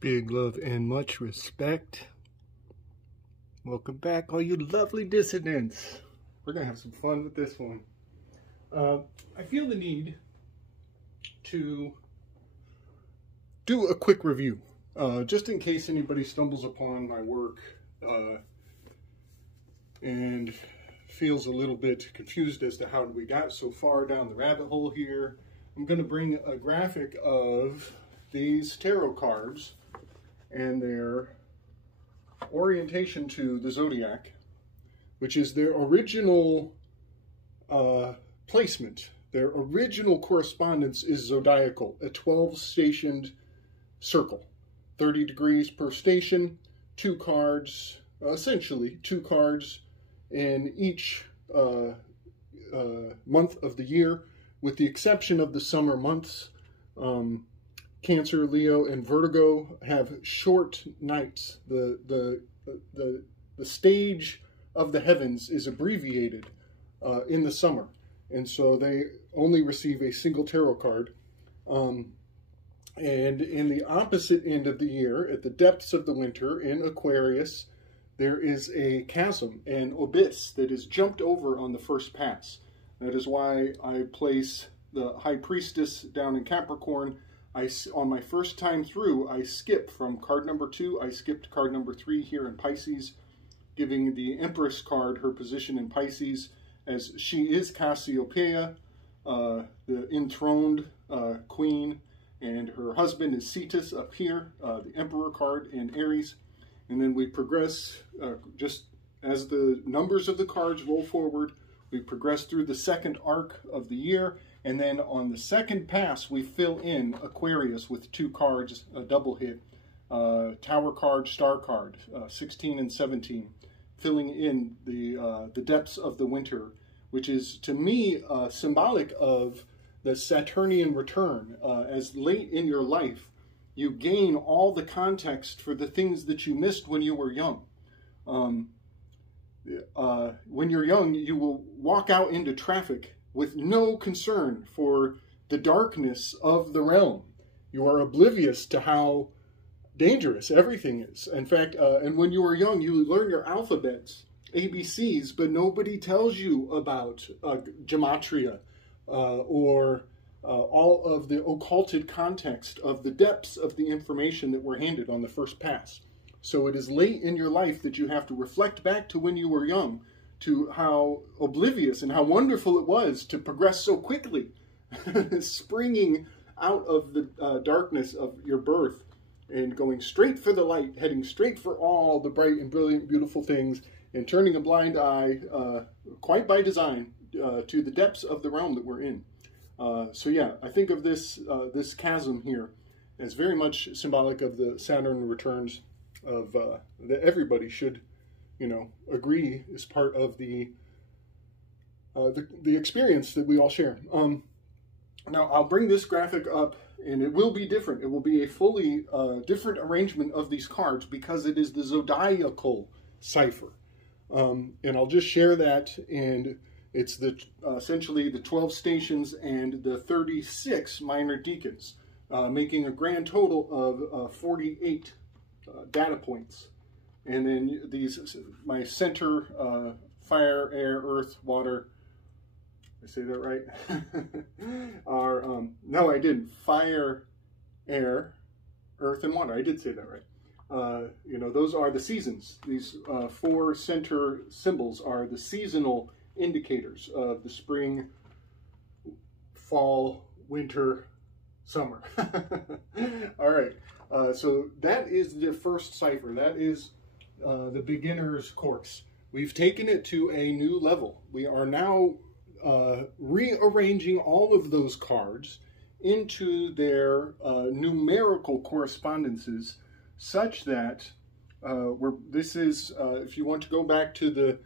Big love and much respect. Welcome back, all you lovely dissidents. We're going to have some fun with this one. I feel the need to do a quick review, just in case anybody stumbles upon my work and feels a little bit confused as to how we got so far down the rabbit hole here. I'm going to bring a graphic of these tarot cards and their orientation to the zodiac, which is their original placement. Their original correspondence is zodiacal, a 12-stationed circle, 30 degrees per station, 2 cards, essentially 2 cards in each month of the year, with the exception of the summer months. Cancer, Leo, and Virgo have short nights. The stage of the heavens is abbreviated in the summer, and so they only receive a single tarot card. And in the opposite end of the year, at the depths of the winter in Aquarius, there is a chasm, an abyss that is jumped over on the first pass. That is why I place the High Priestess down in Capricorn. On my first time through, I skip from card number 2, I skipped card number 3 here in Pisces, giving the Empress card her position in Pisces, as she is Cassiopeia, the enthroned queen, and her husband is Cetus up here, the Emperor card in Aries. And then we progress, just as the numbers of the cards roll forward, we progress through the second arc of the year. And then on the second pass, we fill in Aquarius with 2 cards, a double hit, Tower card, Star card, 16 and 17, filling in the depths of the winter, which is, to me, symbolic of the Saturnian return. As late in your life, you gain all the context for the things that you missed when you were young. When you're young, you will walk out into traffic with no concern for the darkness of the realm. You are oblivious to how dangerous everything is. In fact, and when you are young, you learn your alphabets, ABCs, but nobody tells you about gematria or all of the occulted context of the depths of the information that we're handed on the first pass. So it is late in your life that you have to reflect back to when you were young, to how oblivious and how wonderful it was to progress so quickly, springing out of the darkness of your birth and going straight for the light, heading straight for all the bright and brilliant, beautiful things, and turning a blind eye, quite by design, to the depths of the realm that we're in. So yeah, I think of this chasm here as very much symbolic of the Saturn returns of that everybody should, agree is part of the experience that we all share. Now, I'll bring this graphic up, and it will be different. It will be a fully different arrangement of these cards because it is the zodiacal cipher. And I'll just share that, and it's essentially the 12 stations and the 36 minor decans, making a grand total of 48 data points. And then my center, fire, air, earth, water, did I say that right? are, no, I didn't. Fire, air, earth, and water. I did say that right. Those are the seasons. These 4 center symbols are the seasonal indicators of the spring, fall, winter, summer. All right. So that is the first cipher. That is the beginner's course. We've taken it to a new level. We are now rearranging all of those cards into their numerical correspondences, such that this is, if you want to go back to the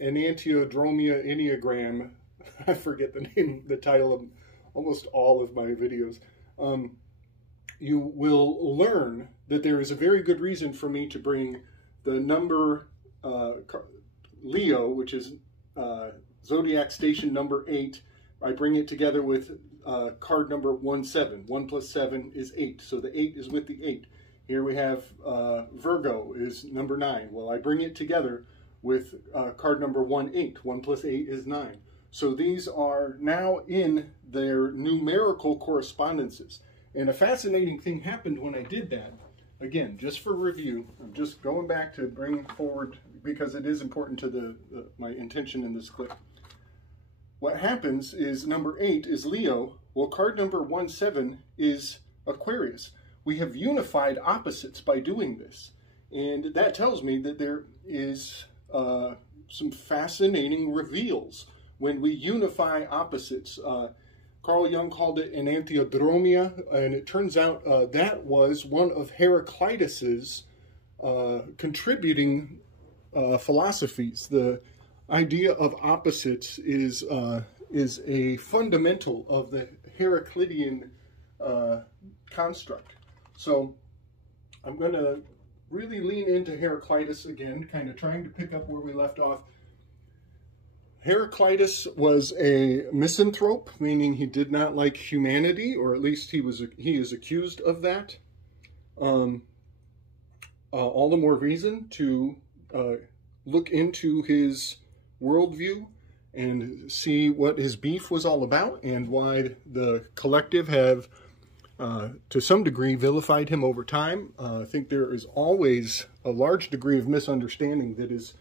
Enantiodromia Enneagram, I forget the title of almost all of my videos, you will learn that there is a very good reason for me to bring the number Leo, which is zodiac station number 8. I bring it together with card number 17. 1 plus 7 is 8. So the 8 is with the 8. Here we have Virgo is number 9. Well, I bring it together with card number 18. 1 plus 8 is 9. So these are now in their numerical correspondences. And a fascinating thing happened when I did that. Again, just for review, I'm just going back to bring forward, because it is important to my intention in this clip. What happens is number 8 is Leo. Well, card number 17 is Aquarius. We have unified opposites by doing this. And that tells me that there is some fascinating reveals when we unify opposites. Carl Jung called it an antiodromia, and it turns out that was one of Heraclitus's contributing philosophies. The idea of opposites is a fundamental of the Heraclitean construct. So I'm going to really lean into Heraclitus again, kind of trying to pick up where we left off. Heraclitus was a misanthrope, meaning he did not like humanity, or at least he is accused of that. All the more reason to look into his worldview and see what his beef was all about, and why the collective have, to some degree, vilified him over time. I think there is always a large degree of misunderstanding that is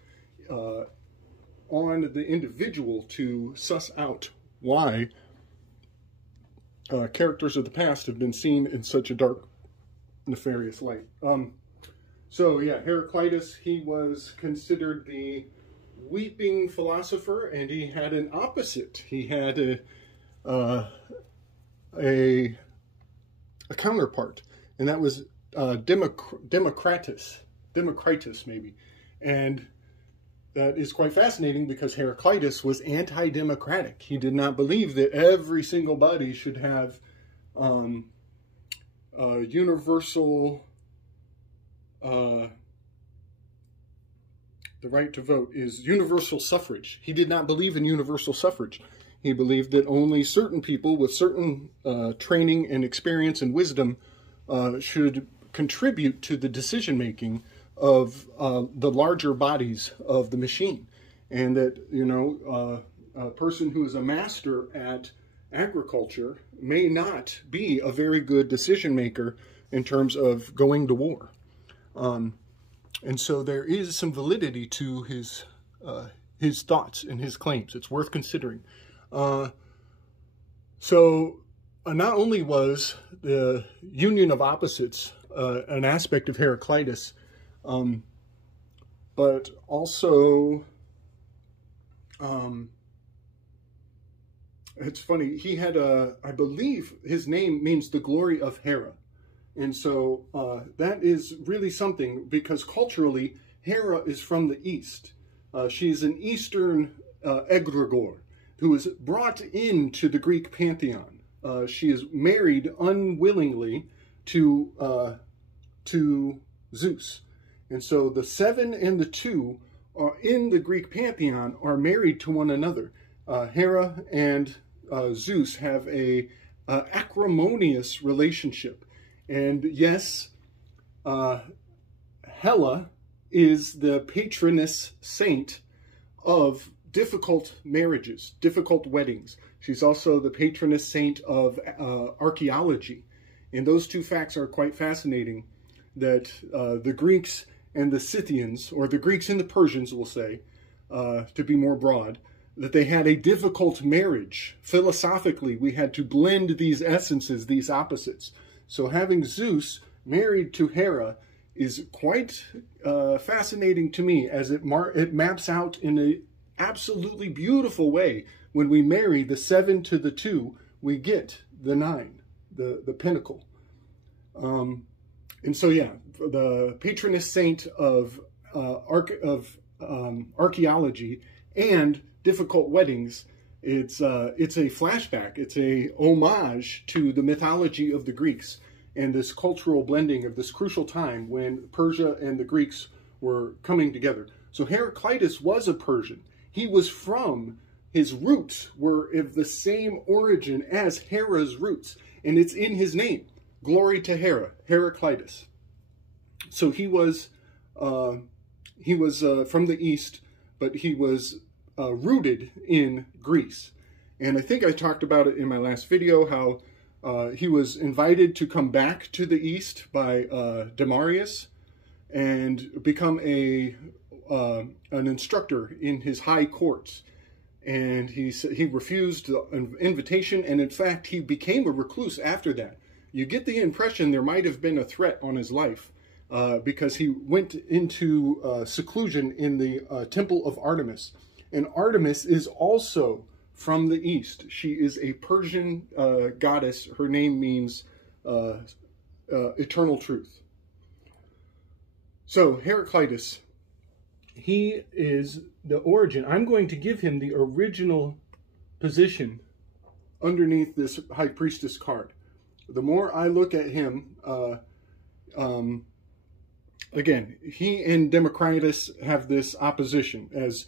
on the individual to suss out why characters of the past have been seen in such a dark, nefarious light. So yeah, Heraclitus, he was considered the weeping philosopher, and he had an opposite. He had a counterpart, and that was Democritus maybe. And that is quite fascinating, because Heraclitus was anti-democratic. He did not believe that every single body should have universal, the right to vote is universal suffrage. He did not believe in universal suffrage. He believed that only certain people with certain training and experience and wisdom should contribute to the decision-making of the larger bodies of the machine. And that, you know, a person who is a master at agriculture may not be a very good decision maker in terms of going to war. And so there is some validity to his thoughts and his claims. It's worth considering. So not only was the union of opposites an aspect of Heraclitus, but also, it's funny, he had I believe his name means the glory of Hera. And so that is really something, because culturally, Hera is from the East. She's an Eastern egregore who was brought into the Greek pantheon. She is married unwillingly to Zeus. And so the 7 and the 2 are in the Greek pantheon are married to one another. Hera and Zeus have a acrimonious relationship. And yes, Hela is the patroness saint of difficult marriages, difficult weddings. She's also the patroness saint of archaeology. And those two facts are quite fascinating, that the Greeks and the Scythians, or the Greeks and the Persians, we'll say, to be more broad, that they had a difficult marriage. Philosophically, we had to blend these essences, these opposites. So having Zeus married to Hera is quite fascinating to me, as it maps out in an absolutely beautiful way. When we marry the 7 to the 2, we get the 9, the pinnacle. And so, yeah, the patroness saint of archaeology and difficult weddings, it's a flashback. It's a homage to the mythology of the Greeks and this cultural blending of this crucial time when Persia and the Greeks were coming together. So Heraclitus was a Persian. He was from his roots were of the same origin as Hera's roots, and it's in his name. Glory to Hera, Heraclitus. So he was from the East, but he was rooted in Greece. And I think I talked about it in my last video, how he was invited to come back to the East by Demarius and become an instructor in his high courts. And he refused the invitation, and in fact, he became a recluse after that. You get the impression there might have been a threat on his life because he went into seclusion in the Temple of Artemis. And Artemis is also from the East. She is a Persian goddess. Her name means eternal truth. So Heraclitus, he is the origin. I'm going to give him the original position underneath this high priestess card. The more I look at him, again, he and Democritus have this opposition, as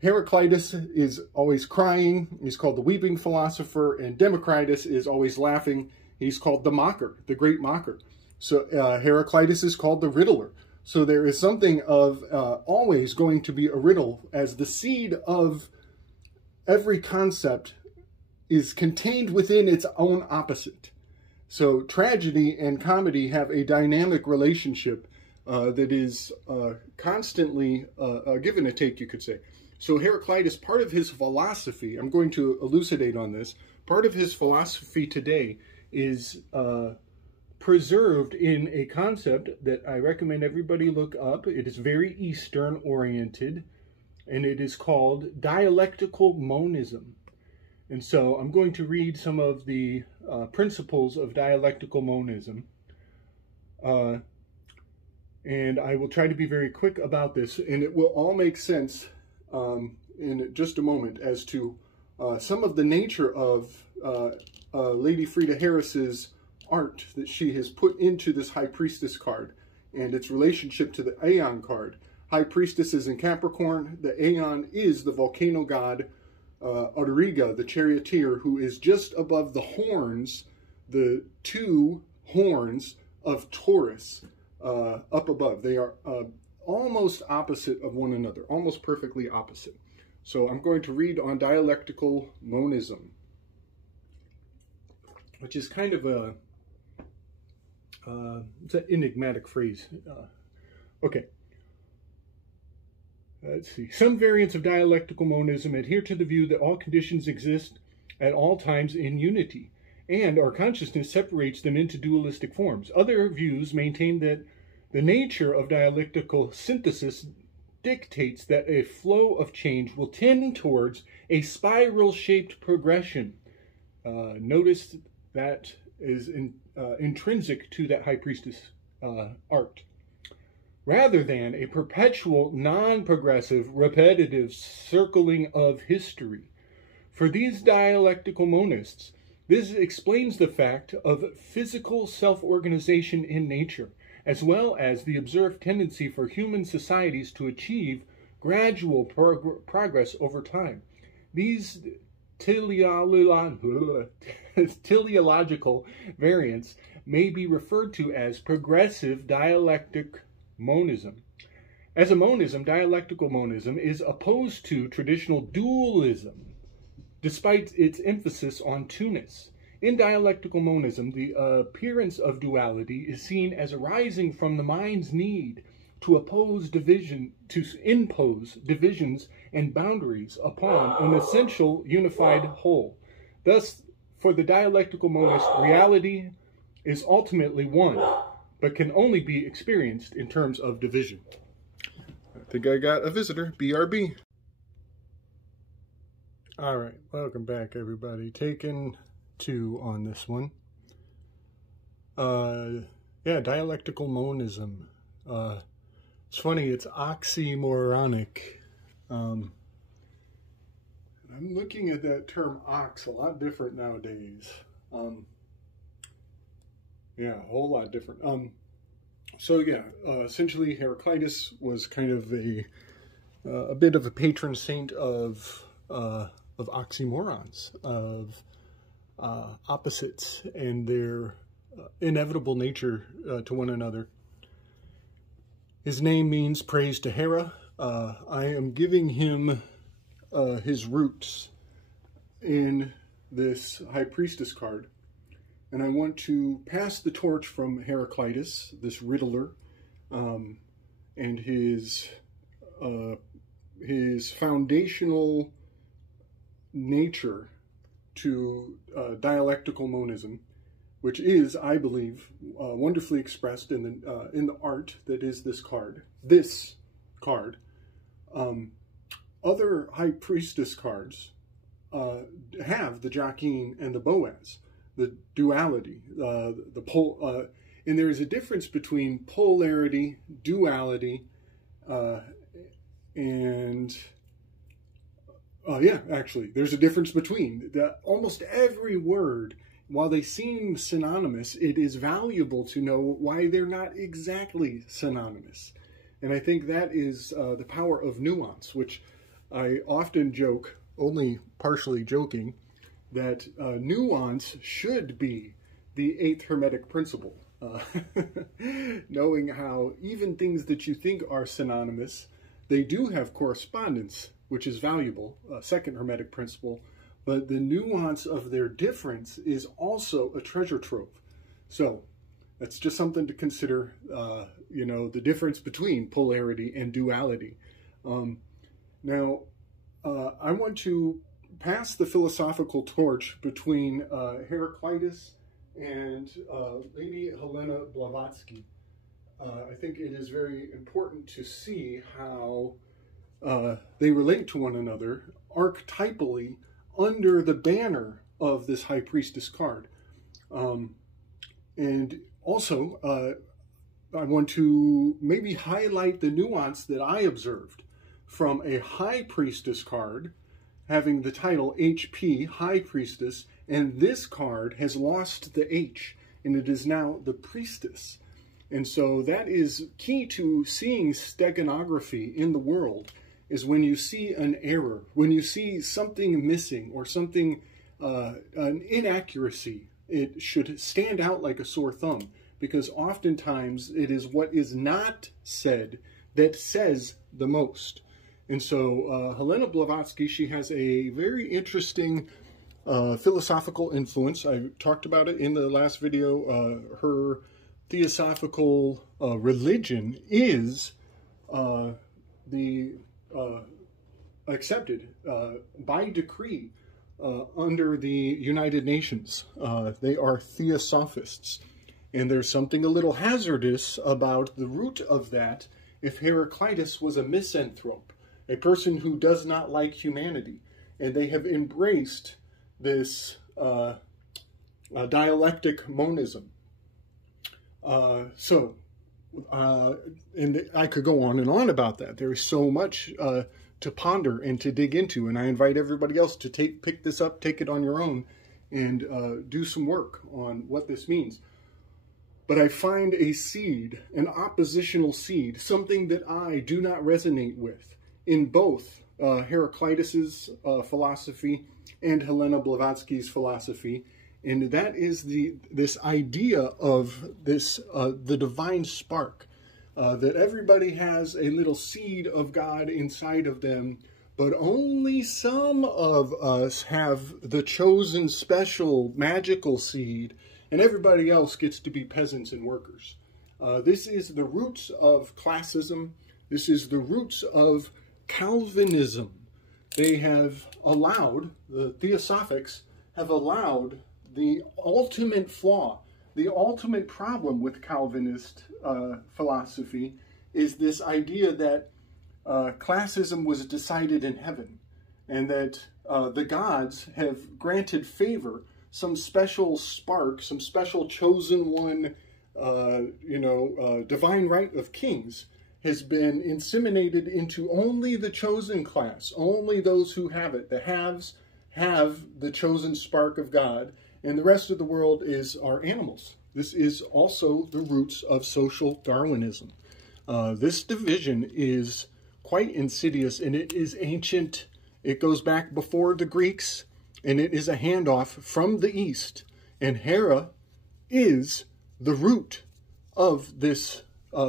Heraclitus is always crying. He's called the weeping philosopher, and Democritus is always laughing. He's called the mocker, the great mocker. So Heraclitus is called the riddler. So there is something of always going to be a riddle, as the seed of every concept is contained within its own opposite. So tragedy and comedy have a dynamic relationship that is constantly a give and a take, you could say. So Heraclitus, part of his philosophy, I'm going to elucidate on this, part of his philosophy today is preserved in a concept that I recommend everybody look up. It is very Eastern oriented, and it is called Dialectical Monism. And so I'm going to read some of the principles of Dialectical Monism. And I will try to be very quick about this, and it will all make sense in just a moment as to some of the nature of Lady Frieda Harris's art that she has put into this High Priestess card and its relationship to the Aeon card. High Priestess is in Capricorn. The Aeon is the volcano god Auriga, the charioteer, who is just above the horns, the two horns of Taurus up above. They are almost opposite of one another, almost perfectly opposite. So I'm going to read on Dialectical Monism, which is kind of a it's an enigmatic phrase. Okay. Let's see. Some variants of dialectical monism adhere to the view that all conditions exist at all times in unity, and our consciousness separates them into dualistic forms. Other views maintain that the nature of dialectical synthesis dictates that a flow of change will tend towards a spiral-shaped progression. Notice that is intrinsic to that High Priestess art, rather than a perpetual, non-progressive, repetitive circling of history. For these dialectical monists, this explains the fact of physical self-organization in nature, as well as the observed tendency for human societies to achieve gradual progress over time. These teleological variants may be referred to as progressive dialectic monism. As a monism, dialectical monism is opposed to traditional dualism, despite its emphasis on two-ness. In dialectical monism, the appearance of duality is seen as arising from the mind's need to impose divisions and boundaries upon an essential unified whole. Thus, for the dialectical monist, reality is ultimately one, but can only be experienced in terms of division. I think I got a visitor, BRB. All right, welcome back, everybody. Taken 2 on this one. Yeah, dialectical monism. It's funny, it's oxymoronic. I'm looking at that term ox a lot different nowadays. Yeah, a whole lot different. So yeah, essentially Heraclitus was kind of a bit of a patron saint of of oxymorons, of opposites and their inevitable nature to one another. His name means praise to Hera. I am giving him his roots in this High Priestess card. And I want to pass the torch from Heraclitus, this riddler, and his foundational nature to dialectical monism, which is, I believe, wonderfully expressed in the art that is this card. This card. Other High Priestess cards have the Jachin and the Boaz, the duality, and there is a difference between polarity, duality, and yeah, actually, there's a difference between almost every word. While they seem synonymous, it is valuable to know why they're not exactly synonymous. And I think that is the power of nuance, which I often joke, only partially joking, that nuance should be the 8th Hermetic principle. Knowing how even things that you think are synonymous, they do have correspondence, which is valuable, 2nd Hermetic principle, but the nuance of their difference is also a treasure trove. So that's just something to consider, you know, the difference between polarity and duality. Now, I want to pass the philosophical torch between Heraclitus and Lady Helena Blavatsky. I think it is very important to see how they relate to one another archetypally under the banner of this High Priestess card. And also, I want to maybe highlight the nuance that I observed from a High Priestess card having the title HP, High Priestess, and this card has lost the H, and it is now the Priestess. And so that is key to seeing steganography in the world, is when you see an error, when you see something missing or something, an inaccuracy, it should stand out like a sore thumb, because oftentimes it is what is not said that says the most. And so Helena Blavatsky, she has a very interesting philosophical influence. I talked about it in the last video. Her theosophical religion is accepted by decree under the United Nations. They are theosophists. And there's something a little hazardous about the root of that if Heraclitus was a misanthrope, a person who does not like humanity. And they have embraced this dialectic monism. And I could go on and on about that. There is so much to ponder and to dig into, and I invite everybody else to pick this up, take it on your own, and do some work on what this means. But I find a seed, an oppositional seed, something that I do not resonate with in both Heraclitus's philosophy and Helena Blavatsky's philosophy. And that is this idea of this the divine spark, that everybody has a little seed of God inside of them, but only some of us have the chosen special magical seed, and everybody else gets to be peasants and workers. This is the roots of classism. This is the roots of Calvinism. They have allowed, the Theosophics have allowed the ultimate flaw, the ultimate problem with Calvinist philosophy is this idea that classism was decided in heaven, and that the gods have granted favor, some special spark, some special chosen one, divine right of kings has been inseminated into only the chosen class, only those who have it. The haves have the chosen spark of God, and the rest of the world are animals. This is also the roots of social Darwinism. This division is quite insidious, and it is ancient. It goes back before the Greeks, and it is a handoff from the East. And Hera is the root of this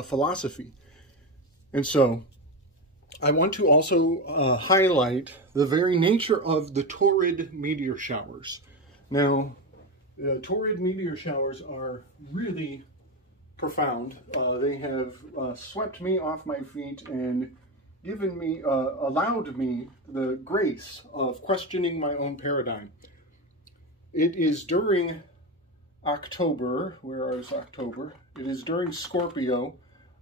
philosophy. And so I want to also highlight the very nature of the torrid meteor showers. Now, the torrid meteor showers are really profound. They have swept me off my feet and given me, allowed me the grace of questioning my own paradigm. It is during October, where is October? It is during Scorpio,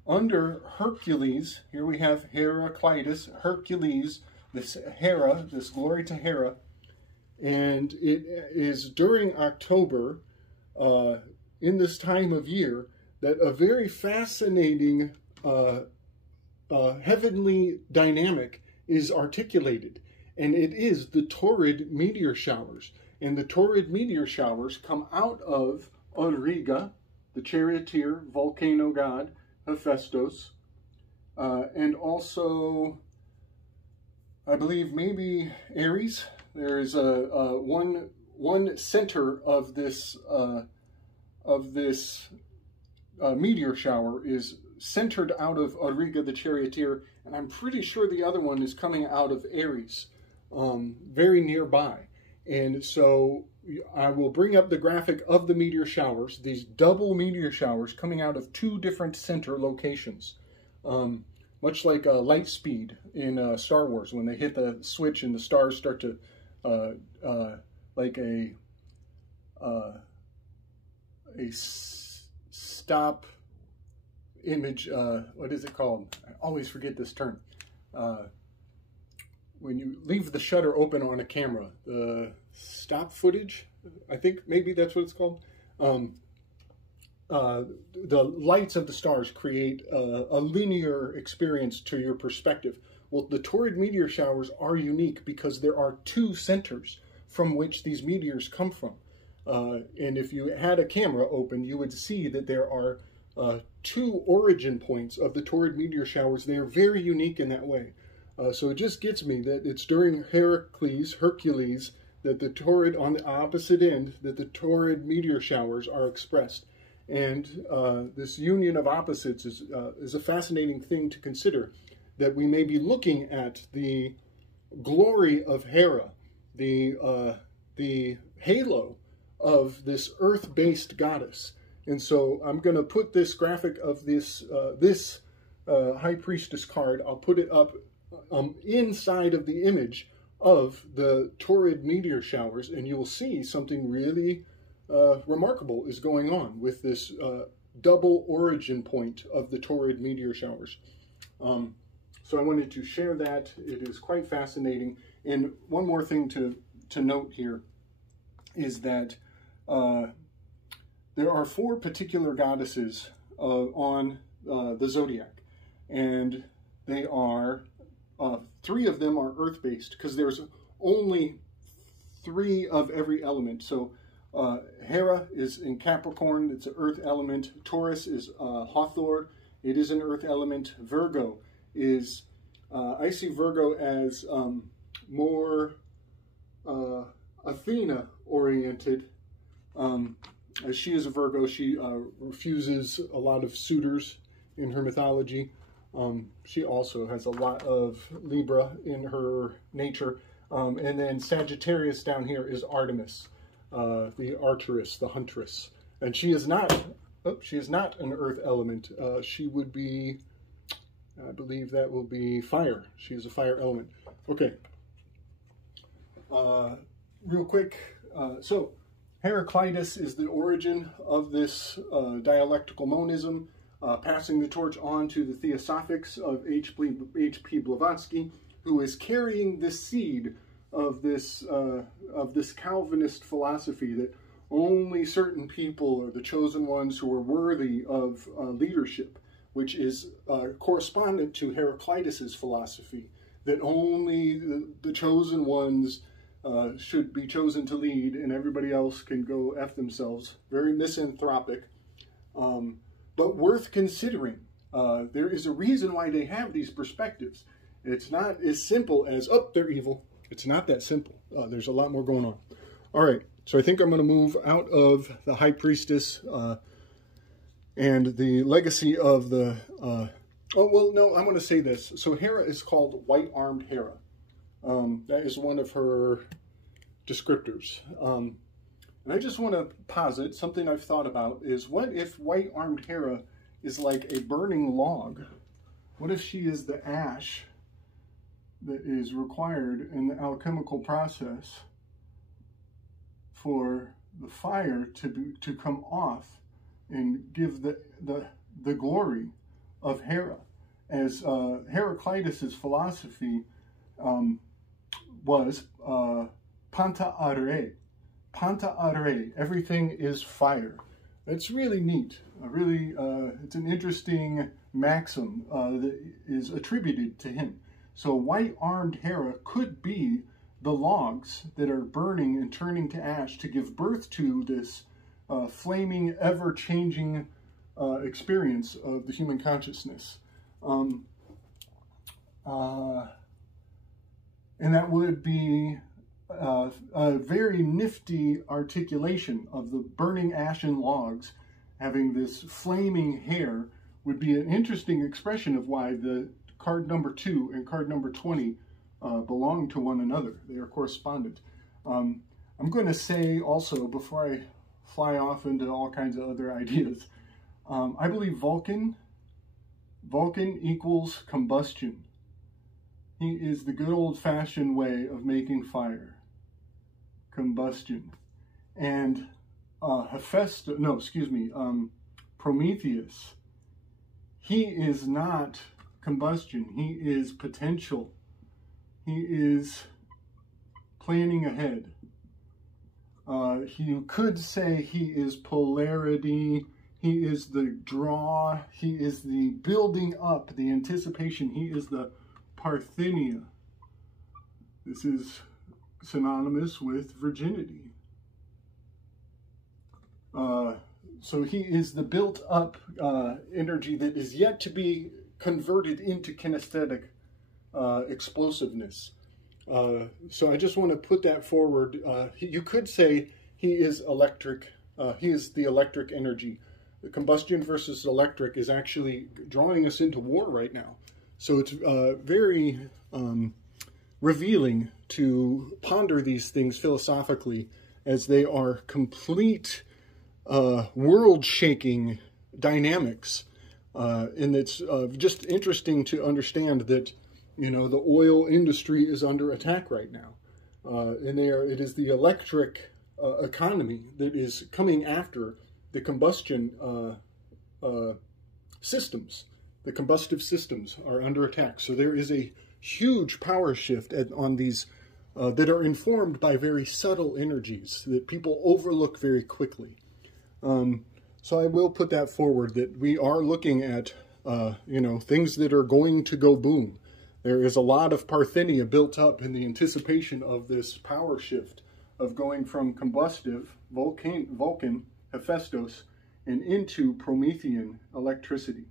under Hercules. Here we have Heraclitus, Hercules, this Hera, this glory to Hera. And it is during October, in this time of year, that a very fascinating heavenly dynamic is articulated. And it is the torrid meteor showers. And the torrid meteor showers come out of Auriga, the charioteer, volcano god, Hephaestus, and also, I believe, maybe Ares. There is one center of this meteor shower is centered out of Auriga, the charioteer, and I'm pretty sure the other one is coming out of Ares, very nearby. And so I will bring up the graphic of the meteor showers, these double meteor showers coming out of two different center locations. Much like light speed in Star Wars, when they hit the switch and the stars start to, like a stop image, what is it called? I always forget this term. When you leave the shutter open on a camera, the stop footage, I think maybe that's what it's called. The lights of the stars create a linear experience to your perspective. Well, the torrid meteor showers are unique because there are two centers from which these meteors come from. And if you had a camera open, you would see that there are two origin points of the torrid meteor showers. They are very unique in that way. So it just gets me that it's during Hercules, that the torrid, on the opposite end, that the torrid meteor showers are expressed. And this union of opposites is a fascinating thing to consider, that we may be looking at the glory of Hera, the halo of this earth-based goddess. And so I'm going to put this graphic of this High Priestess card, I'll put it up inside of the image of the torrid meteor showers, and you will see something really remarkable is going on with this double origin point of the torrid meteor showers. So I wanted to share that. It is quite fascinating. And one more thing to note here is that there are four particular goddesses on the zodiac, and they are three of them are earth-based, because there's only three of every element. So Hera is in Capricorn, it's an earth element. Taurus is Hathor, it is an earth element. Virgo is, I see Virgo as more Athena-oriented. As she is a Virgo, she refuses a lot of suitors in her mythology. She also has a lot of Libra in her nature. And then Sagittarius down here is Artemis, the archeress, the huntress. And she is not an earth element. She would be, I believe that will be fire. She is a fire element. Okay. Real quick, so Heraclitus is the origin of this dialectical monism, passing the torch on to the Theosophics of H.P. Blavatsky, who is carrying the seed of this Calvinist philosophy that only certain people are the chosen ones who are worthy of leadership, which is correspondent to Heraclitus's philosophy, that only the chosen ones should be chosen to lead, and everybody else can go F themselves. Very misanthropic, but worth considering. There is a reason why they have these perspectives. It's not as simple as, oh, they're evil. It's not that simple. There's a lot more going on. All right, so I think I'm going to move out of the High Priestess and the legacy of the... oh, well, no, I'm going to say this. So Hera is called White-Armed Hera. That is one of her descriptors. And I just want to posit something I've thought about is, what if White-Armed Hera is like a burning log? What if she is the ash that is required in the alchemical process for the fire to come off and give the glory of Hera? As Heraclitus's philosophy was Panta Are. Panta Are, everything is fire. It's really neat. It's an interesting maxim that is attributed to him. So White-Armed Hera could be the logs that are burning and turning to ash to give birth to this flaming, ever-changing experience of the human consciousness. And that would be a very nifty articulation of the burning ashen logs having this flaming hair. Would be an interesting expression of why the card number 2 and card number 20 belong to one another. They are correspondent. I'm going to say also, before I fly off into all kinds of other ideas, I believe Vulcan equals combustion. He is the good old-fashioned way of making fire. Combustion. And Prometheus, he is not combustion. He is potential. He is planning ahead. You could say he is polarity. He is the draw. He is the building up, the anticipation. He is the Parthenia. This is synonymous with virginity. So he is the built up energy that is yet to be converted into kinesthetic explosiveness. So I just want to put that forward. You could say he is electric. He is the electric energy. The combustion versus electric is actually drawing us into war right now. So it's very revealing to ponder these things philosophically, as they are complete world-shaking dynamics. And it's just interesting to understand that, you know, the oil industry is under attack right now. And it is the electric economy that is coming after the combustion systems. The combustive systems are under attack. So there is a huge power shift on these that are informed by very subtle energies that people overlook very quickly. So I will put that forward, that we are looking at, you know, things that are going to go boom. There is a lot of Parthenia built up in the anticipation of this power shift of going from combustive, Vulcan, Hephaestus, and into Promethean electricity.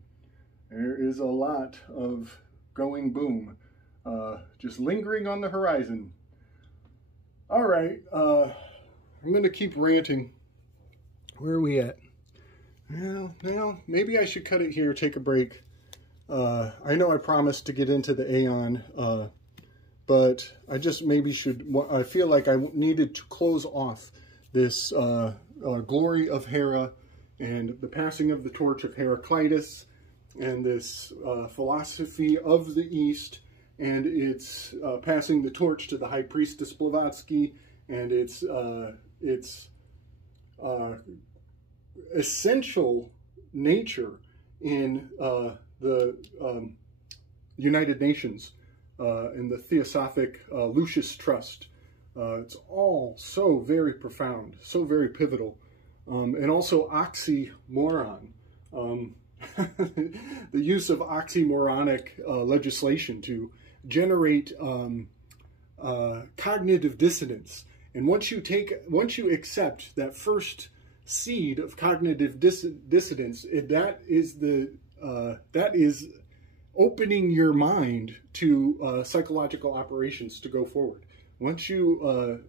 There is a lot of going boom, just lingering on the horizon. All right, I'm going to keep ranting. Where are we at? Well, maybe I should cut it here, take a break. I know I promised to get into the Aeon, but I just maybe should, I feel like I needed to close off this glory of Hera and the passing of the torch of Heraclitus, and this philosophy of the East, and its passing the torch to the High Priestess Blavatsky, and its essential nature in the United Nations, in the Theosophic Lucius Trust. It's all so very profound, so very pivotal, and also oxymoron. The use of oxymoronic legislation to generate cognitive dissonance. And once you accept that first seed of cognitive dissonance, that is opening your mind to psychological operations to go forward. once you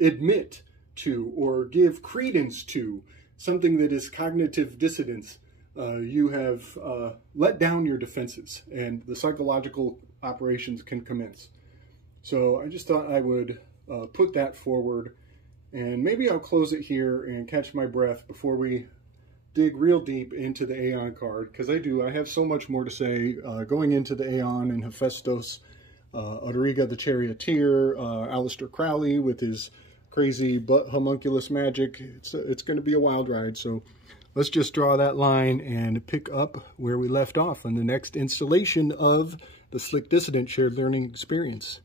admit to or give credence to something that is cognitive dissonance, you have let down your defenses and the psychological operations can commence. So I just thought I would put that forward, and maybe I'll close it here and catch my breath before we dig real deep into the Aeon card, because I have so much more to say going into the Aeon and Hephaestus, Odoriga the Charioteer, Aleister Crowley with his crazy butt homunculus magic. It's going to be a wild ride, so let's just draw that line and pick up where we left off on the next installation of the Slick Dissident Shared Learning Experience.